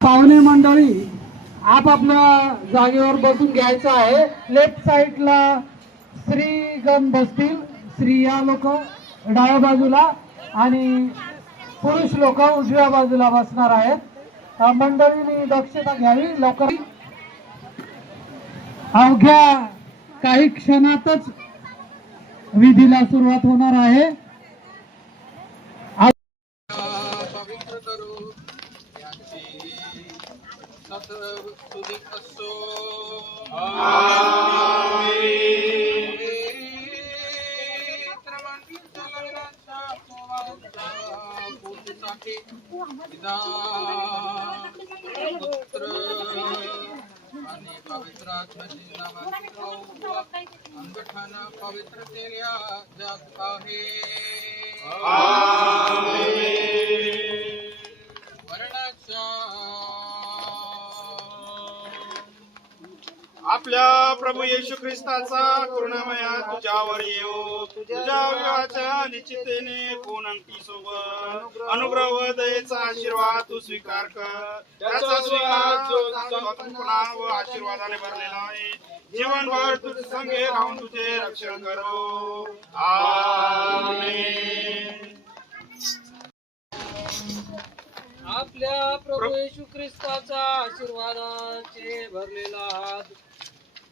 पाहुणे मंडळी आपापल्या जागेवर बसून घ्यायचं आहे। लेफ्ट साइडला स्त्रीगण बसतील, स्त्रिया लोक डाव्या बाजूला आणि पुरुष लोक उजव्या बाजूला बसणार आहेत। मंडळींनी दक्षता घ्यावी। लवकर अवघ्या काही क्षणातच विधीला सुरुवात होणार आहे। पवित्र केल्या जात आहे। आपल्या प्रभू येशू ख्रिस्ताचा करुणामया तुझ्यावर येऊ। तुझ्या विवाहाच्या निश्चितेने कोण अंगठी सोबत अनुग्रह व दयेचा आशीर्वाद तू स्वीकार कर। त्याचा स्वीकार जो संतपणा व आशीर्वादाने भरलेला आहे। जीवनभर तुझे संगे राहून तुझे रक्षण करो। आमेन। आपल्या प्रभू येशू ख्रिस्ताचा आशीर्वादाचे भरलेला हात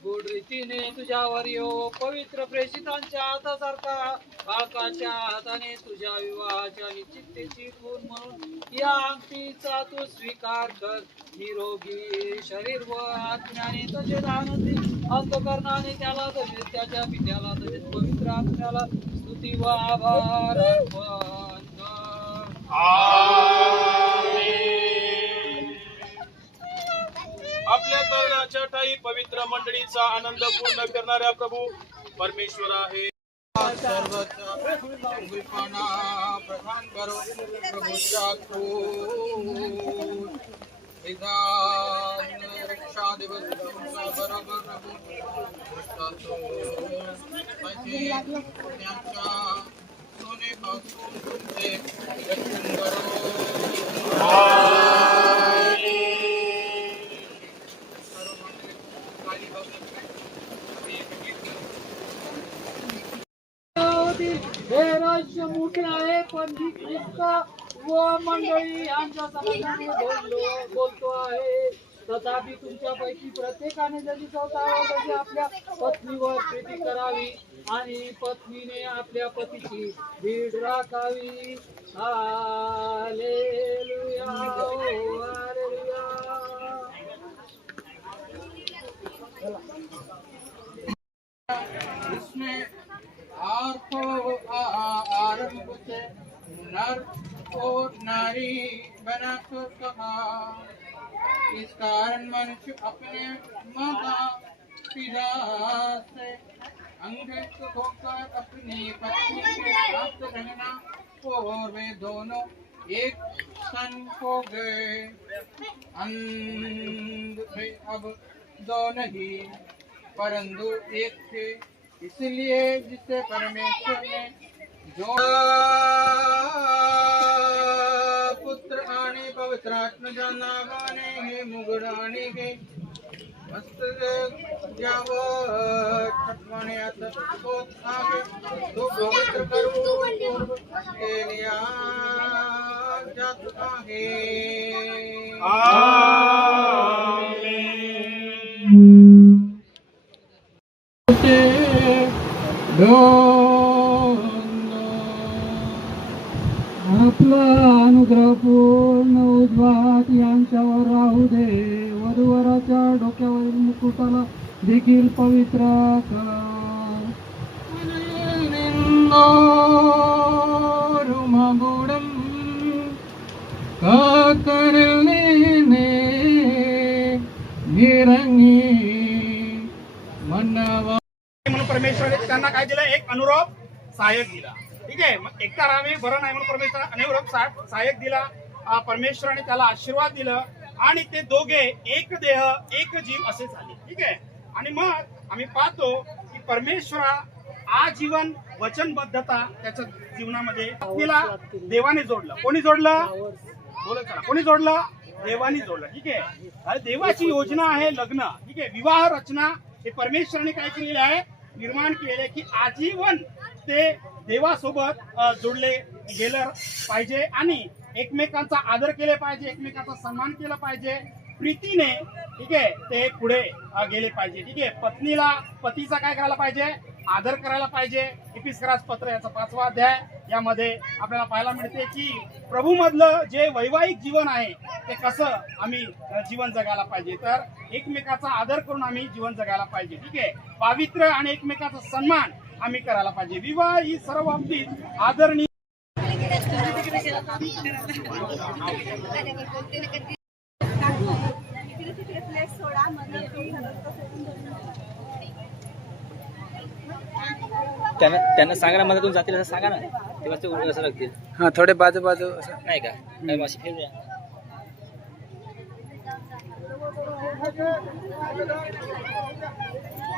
गोड रीतीने तुझ्यावर येऊ। पवित्र प्रेषितांच्या हातासारखा बाळकाच्या हाताने तुझ्या विवाहाच्या निश्चितेची खून म्हणून या अंगठीचा तू स्वीकार कर। निरोगी शरीर व आत्म्याने तसेच आनंदी अंतःकरणाने त्याला तसेच त्याच्या पित्याला तसेच पवित्र आत्म्याला स्तुती व आभार अर्पण कर। आपल्या तरुणाच्या ठाई पवित्र मंडळीचा आनंद पूर्ण करणाऱ्या प्रभू परमेश्वर आहे। प्रधान करो प्रभुच्या रक्षा दिवस बरोबर सोने पासून तुमचे रक्षण करो। हे रहस्य मोठे आहे, पण ही ख्रिस्त व मंडळी यांच्या संबंधाने बोलतो आहे। तथापि तुमच्यापैकी प्रत्येकाने जशी स्वतःवर तशी आपल्या पत्नीवर प्रीती करावी आणि पत्नीने आपल्या पतीची भीड राखावी। Hallelujah, hallelujah. इसमें आरंभ से नर और नारी बनाकर कहा। इस कारण मनुष्य अपने माता पिता से अंगत होकर अपनी पत्नी के साथ रहना और वे दोनों एक सन हो गए। अंध थे अब दो नहीं परंतु एक थे। इसलिए जिसे परमेश्वर ने पुत्र आणि पवित्र आत्म्याच्या नावाने हे मुगड आणि हे मस्त ज्यावर छटवण्यात होत आहे तो पवित्र करून केल्या जात आहे। आपला अनुग्रह पूर्ण उद्वात यांच्यावर राहू दे। वधूवराच्या डोक्यावरील मुकुटाला देखील पवित्र कर। कतरले सहाय्यक दिला. ठीक आहे. मग एकटा राहावे बरं नाही म्हणून परमेश्वर अनेक सहाय्यक दिला. परमेश्वराने त्याला आशीर्वाद दिलं आणि ते दोघे एक देह एक जीव असे झाले. ठीक आहे. आणि मग आम्ही पाहतो की परमेश्वरा आजीवन वचनबद्धता त्याच्या जीवनामध्ये तिला देवाने जोडलं. कोणी जोडलं? बोलत चला. कोणी जोडलं? देवाने जोडलं. ठीक आहे. आणि देवाची योजना आहे लग्न. ठीक आहे. विवाह रचना हे परमेश्वराने काय केलेले आहे? निर्माण केलेले की आजीवन ते देवासोबत जोडले गेलं पाहिजे आणि एकमेकांचा आदर केले पाहिजे, एकमेकांचा सन्मान केला पाहिजे, प्रीतीने. ठीक आहे. ते पुढे गेले पाहिजे. ठीक आहे. पत्नीला पतीचा काय करायला पाहिजे? आदर करायला पाहिजे. इफिसियन्स पत्र याचा 5वा अध्याय यामध्ये आपल्याला पाहायला मिळते की प्रभू मधलं जे वैवाहिक जीवन आहे ते कसं आम्ही जीवन जगायला पाहिजे. तर एकमेकाचा आदर करून आम्ही जीवन जगायला पाहिजे. ठीक आहे. पावित्र्य आणि एकमेकाचा सन्मान आम्ही करायला पाहिजे. विवाह ही सर्व बाबतीत आदरणीय. त्यांना सांगा ना, मधातून जातील असं सांगा ना, तेव्हा ते उलट असं लागतील. हा, थोडे बाजू बाजू असं. नाही का? नाही माशी फिरूया.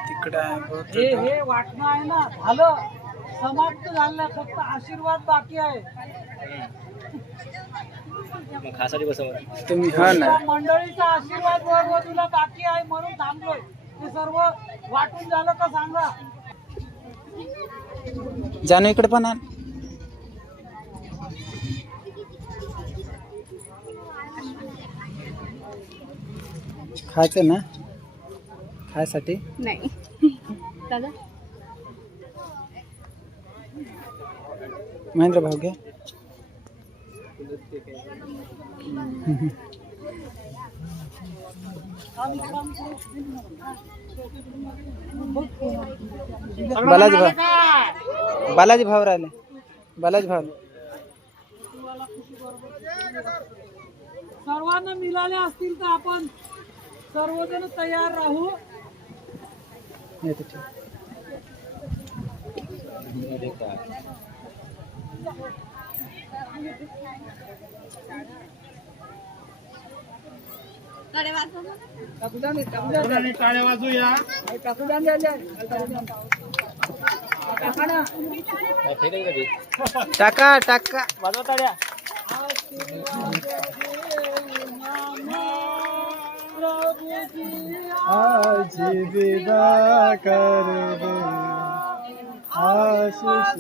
तिकडे हे वाटणं आहे ना झालं, समाप्त झालं. फक्त आशीर्वाद बाकी आहे. मग खासाठी बसवा तुम्ही. हा ना, मंडळीचा आशीर्वाद वधूला बाकी आहे म्हणून थांबलोय. ते सर्व वाटून झालं का सांगा? जानू इकडे पण आण. खायचं ना, खायसाठी नाही दादा. महेंद्र भाऊ घे. बालाजी भाऊ, बालाजी भाऊ राहिले. बालाजी भाऊ सर्वांना मिळाले असतील तर आपण सर्वजण तयार राहू. येते. ठीक. टाळ्या वाजूया. टाका टाका. वाजवा टाळ्या. आज विदा कर दे आशीष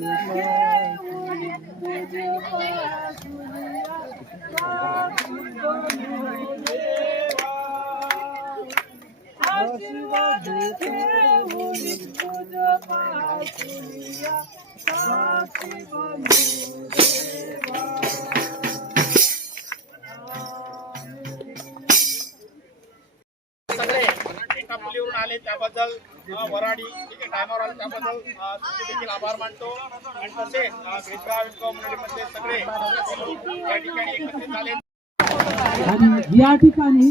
आशीर्वाद देऊन तुझ पासूया साक्षी बनू देवा. सगळे एका मुलीवरून आले त्याबद्दल वराडी. ठीक आहे. टायमावर आले त्याबद्दल तुमचे देखील आभार मानतो. आणि तसेच भेदभाव कम्युनिटीमध्ये सगळे या ठिकाणी एकत्रित झाले. आणि या ठिकाणी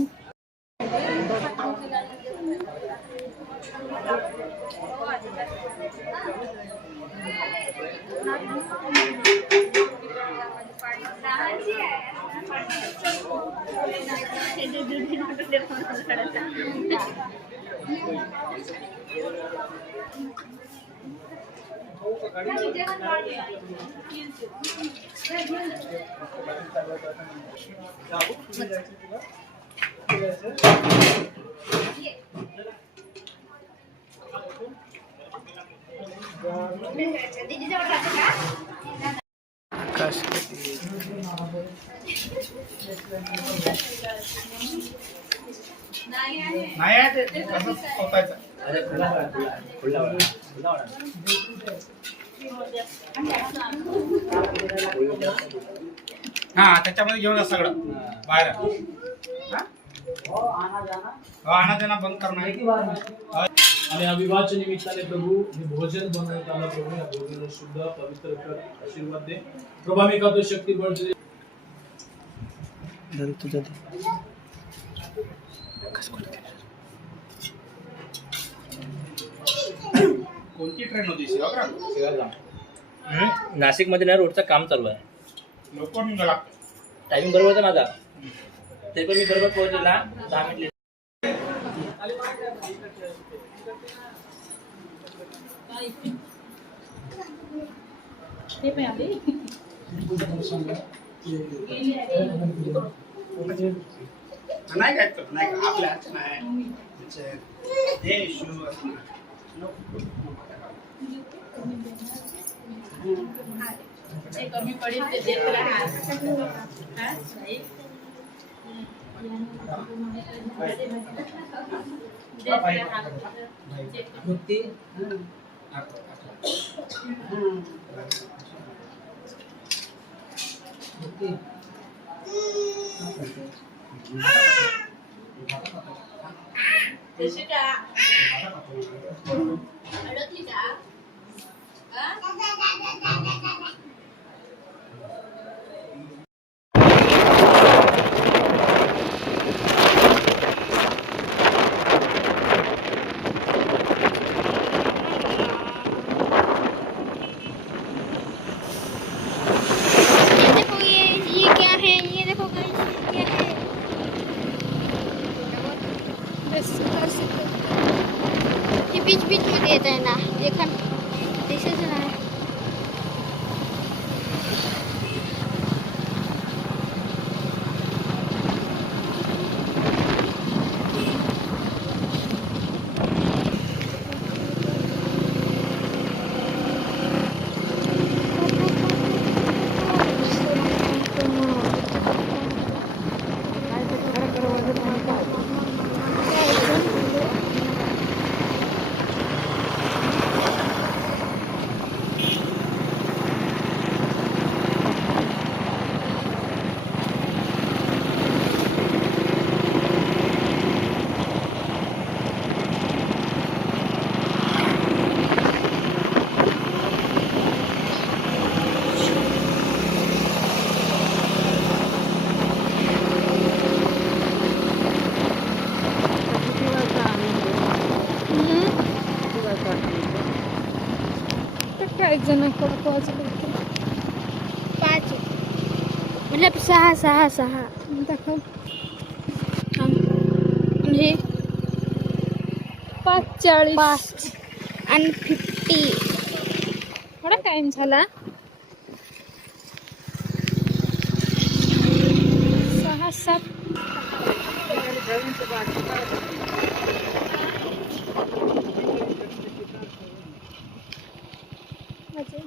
नाही आहे ते तसंच होतायचं. हा, त्याच्यामध्ये घेऊन जा सगळं बाहेर. आणा जाना बंद करणार. आणि या विवाहाच्या निमित्ताने प्रभू हे भोजन बनवण्यात आलं. प्रभू या भोजन शुद्ध पवित्र कर, आशीर्वाद दे. प्रभू आम्ही खातो शक्ती बळते. तुझं कोणती ट्रेन होती? सेवाग्राम. नाशिकमध्ये ना रोडचं काम चालू आहे. लवकर निघाला टायमिंग बरोबर होता माझा, ते पण मी बरोबर पोहोचलेला 10 मिनिट. नाही काय करत नाही का आपल्या हात नाही हे इश्यू कमी पडेल ते देत राहा. देखो ये क्या है, ये देखो guys, ये क्या है। बस कर सकते हो। ये बीच बीच में देता है ना, देखा दिस इज ना। एक जण पोहोचले पाँच मतलब सहा सहा सहा दाखव. म्हणजे 5:40 पाच आणि 50. थोडा टाइम झाला. 6-7 अजून